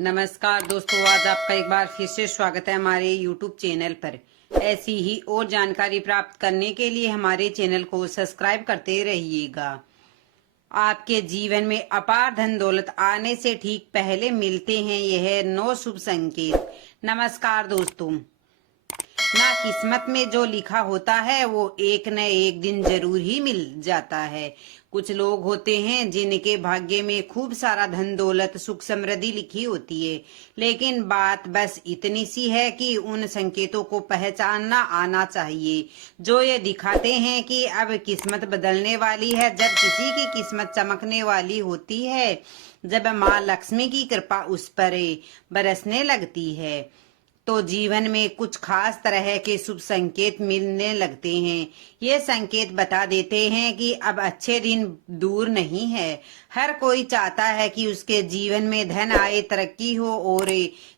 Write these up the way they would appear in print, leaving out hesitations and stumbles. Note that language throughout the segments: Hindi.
नमस्कार दोस्तों, आज आपका एक बार फिर से स्वागत है हमारे YouTube चैनल पर। ऐसी ही और जानकारी प्राप्त करने के लिए हमारे चैनल को सब्सक्राइब करते रहिएगा। आपके जीवन में अपार धन दौलत आने से ठीक पहले मिलते हैं यह 9 शुभ संकेत। नमस्कार दोस्तों, ना किस्मत में जो लिखा होता है वो एक न एक दिन जरूर ही मिल जाता है। कुछ लोग होते हैं जिनके भाग्य में खूब सारा धन दौलत सुख समृद्धि लिखी होती है, लेकिन बात बस इतनी सी है कि उन संकेतों को पहचानना आना चाहिए जो ये दिखाते हैं कि अब किस्मत बदलने वाली है। जब किसी की किस्मत चमकने वाली होती है, जब माँ लक्ष्मी की कृपा उस पर बरसने लगती है, तो जीवन में कुछ खास तरह के शुभ संकेत मिलने लगते हैं। ये संकेत बता देते हैं कि अब अच्छे दिन दूर नहीं है। हर कोई चाहता है कि उसके जीवन में धन आए, तरक्की हो और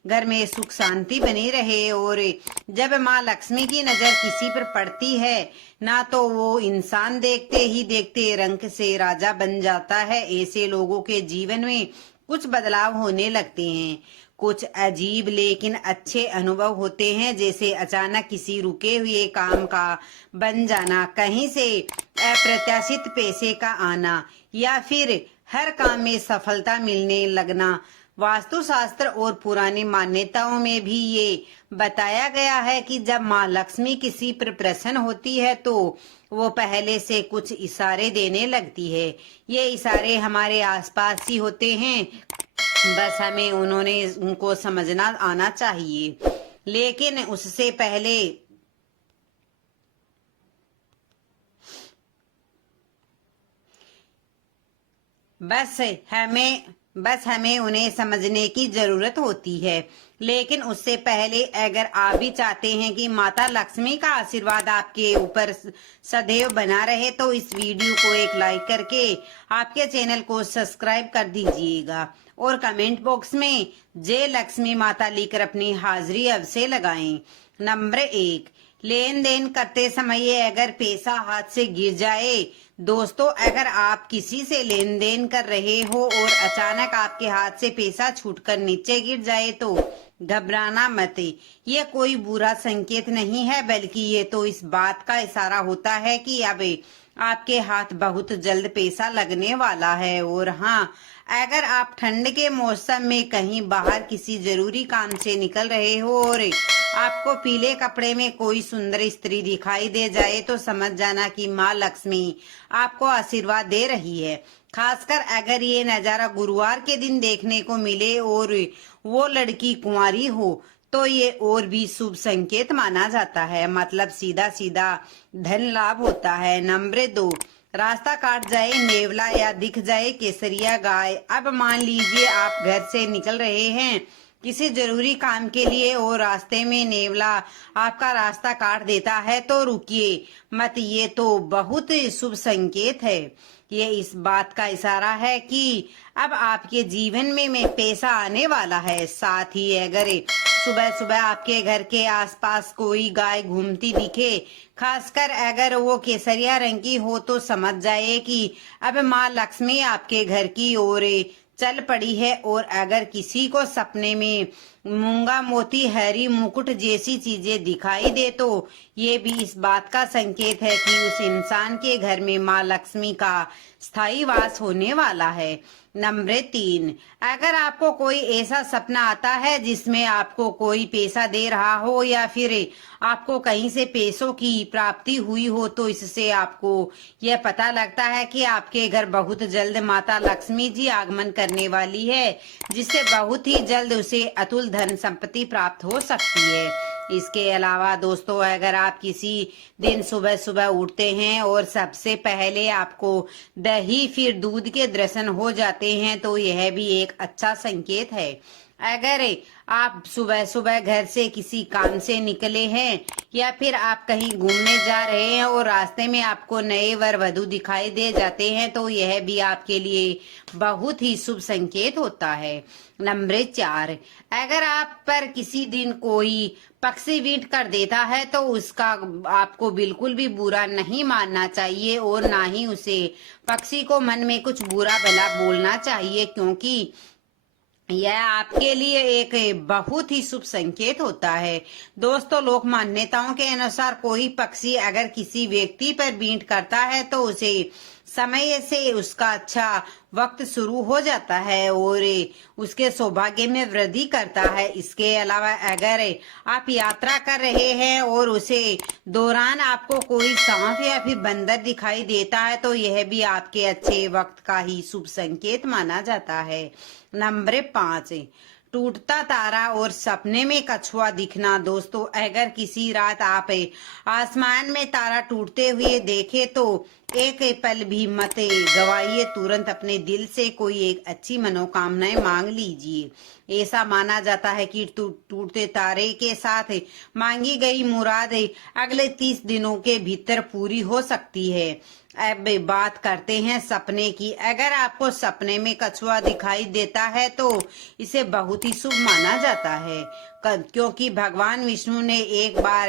घर में सुख शांति बनी रहे। और जब माँ लक्ष्मी की नजर किसी पर पड़ती है ना, तो वो इंसान देखते ही देखते रंग से राजा बन जाता है। ऐसे लोगों के जीवन में कुछ बदलाव होने लगते हैं। कुछ अजीब लेकिन अच्छे अनुभव होते हैं, जैसे अचानक किसी रुके हुए काम का बन जाना, कहीं से अप्रत्याशित पैसे का आना या फिर हर काम में सफलता मिलने लगना। वास्तुशास्त्र और पुरानी मान्यताओं में भी ये बताया गया है कि जब माँ लक्ष्मी किसी पर प्रसन्न होती है तो वो पहले से कुछ इशारे देने लगती है। ये इशारे हमारे आसपास ही होते हैं, बस हमें उनको समझना आना चाहिए। लेकिन उससे पहले बस हमें उन्हें समझने की जरूरत होती है। लेकिन उससे पहले अगर आप भी चाहते हैं कि माता लक्ष्मी का आशीर्वाद आपके ऊपर सदैव बना रहे, तो इस वीडियो को एक लाइक करके आपके चैनल को सब्सक्राइब कर दीजिएगा और कमेंट बॉक्स में जय लक्ष्मी माता लिखकर अपनी हाजिरी अवश्य लगाएं। नंबर 1, लेन देन करते समय अगर पैसा हाथ से गिर जाए। दोस्तों, अगर आप किसी से लेन देन कर रहे हो और अचानक आपके हाथ से पैसा छूटकर नीचे गिर जाए तो घबराना मत। ये कोई बुरा संकेत नहीं है, बल्कि ये तो इस बात का इशारा होता है कि अब आपके हाथ बहुत जल्द पैसा लगने वाला है। और हाँ, अगर आप ठंड के मौसम में कहीं बाहर किसी जरूरी काम से निकल रहे हो और आपको पीले कपड़े में कोई सुंदर स्त्री दिखाई दे जाए, तो समझ जाना कि माँ लक्ष्मी आपको आशीर्वाद दे रही है। खासकर अगर ये नजारा गुरुवार के दिन देखने को मिले और वो लड़की कुंवारी हो, तो ये और भी शुभ संकेत माना जाता है। मतलब सीधा सीधा धन लाभ होता है। नंबर 2, रास्ता काट जाए नेवला या दिख जाए केसरिया गाय। अब मान लीजिए आप घर से निकल रहे हैं किसी जरूरी काम के लिए और रास्ते में नेवला आपका रास्ता काट देता है, तो रुकिए मत। ये तो बहुत शुभ संकेत है। ये इस बात का इशारा है कि अब आपके जीवन में पैसा आने वाला है। साथ ही अगर सुबह सुबह आपके घर के आसपास कोई गाय घूमती दिखे, खासकर अगर वो केसरिया रंग की हो, तो समझ जाए कि अब माँ लक्ष्मी आपके घर की ओर चल पड़ी है। और अगर किसी को सपने में मूंगा मोती, हरी मुकुट जैसी चीजें दिखाई दे, तो ये भी इस बात का संकेत है कि उस इंसान के घर में माँ लक्ष्मी का स्थायी वास होने वाला है। नंबर 3, अगर आपको कोई ऐसा सपना आता है जिसमें आपको कोई पैसा दे रहा हो या फिर आपको कहीं से पैसों की प्राप्ति हुई हो, तो इससे आपको यह पता लगता है कि आपके घर बहुत जल्द माता लक्ष्मी जी आगमन करने वाली है, जिससे बहुत ही जल्द उसे अतुल धन संपत्ति प्राप्त हो सकती है। इसके अलावा दोस्तों, अगर आप किसी दिन सुबह सुबह उठते हैं और सबसे पहले आपको दही फिर दूध के दर्शन हो जाते हैं, तो यह भी एक अच्छा संकेत है। अगर आप सुबह सुबह घर से किसी काम से निकले हैं या फिर आप कहीं घूमने जा रहे हैं और रास्ते में आपको नए वर वधु दिखाई दे जाते हैं, तो यह भी आपके लिए बहुत ही शुभ संकेत होता है। नंबर 4, अगर आप पर किसी दिन कोई पक्षी वींट कर देता है, तो उसका आपको बिल्कुल भी बुरा नहीं मानना चाहिए और ना ही उसे पक्षी को मन में कुछ बुरा भला बोलना चाहिए, क्योंकि यह आपके लिए एक बहुत ही शुभ संकेत होता है। दोस्तों, लोक मान्यताओं के अनुसार कोई पक्षी अगर किसी व्यक्ति पर बींट करता है तो उसे समय से उसका अच्छा वक्त शुरू हो जाता है और उसके सौभाग्य में वृद्धि करता है। इसके अलावा अगर आप यात्रा कर रहे हैं और उसे दौरान आपको कोई सांप या फिर बंदर दिखाई देता है तो यह भी आपके अच्छे वक्त का ही शुभ संकेत माना जाता है। नंबर 5, टूटता तारा और सपने में कछुआ दिखना। दोस्तों, अगर किसी रात आप आसमान में तारा टूटते हुए देखे तो एक पल भी मत गवाइए, तुरंत अपने दिल से कोई एक अच्छी मनोकामनाएं मांग लीजिए। ऐसा माना जाता है कि टूटते तारे के साथ मांगी गई मुराद अगले 30 दिनों के भीतर पूरी हो सकती है। अब बात करते हैं सपने की। अगर आपको सपने में कछुआ दिखाई देता है तो इसे बहुत ही शुभ माना जाता है, क्योंकि भगवान विष्णु ने एक बार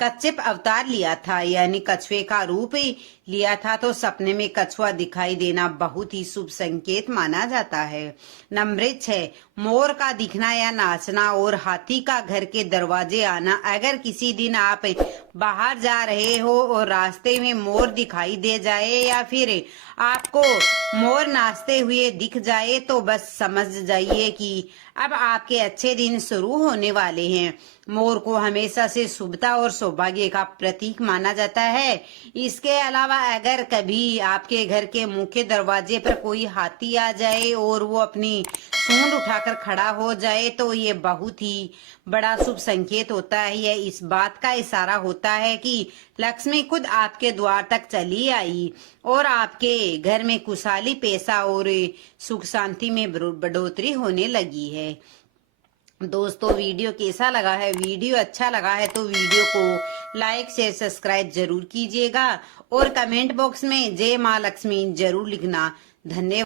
कच्छप अवतार लिया था, यानी कछुए का रूप लिया था, तो सपने में कछुआ दिखाई देना बहुत ही शुभ संकेत माना जाता है। नंबर 6, मोर का दिखना या नाचना और हाथी का घर के दरवाजे आना। अगर किसी दिन आप बाहर जा रहे हो और रास्ते में मोर दिखाई दे जाए या फिर आपको मोर नाचते हुए दिख जाए तो बस समझ जाइए कि अब आपके अच्छे दिन शुरू होने वाले हैं। मोर को हमेशा से शुभता और सौभाग्य का प्रतीक माना जाता है। इसके अलावा अगर कभी आपके घर के मुख्य दरवाजे पर कोई हाथी आ जाए और वो अपनी सूंड उठाकर खड़ा हो जाए तो ये बहुत ही बड़ा शुभ संकेत होता है। यह इस बात का इशारा होता है कि लक्ष्मी खुद आपके द्वार तक चली आई और आपके घर में खुशहाली, पैसा और सुख शांति में बढ़ोतरी होने लगी है। दोस्तों, वीडियो कैसा लगा है? वीडियो अच्छा लगा है तो वीडियो को लाइक, शेयर, सब्सक्राइब जरूर कीजिएगा और कमेंट बॉक्स में जय माँ लक्ष्मी जरूर लिखना। धन्यवाद।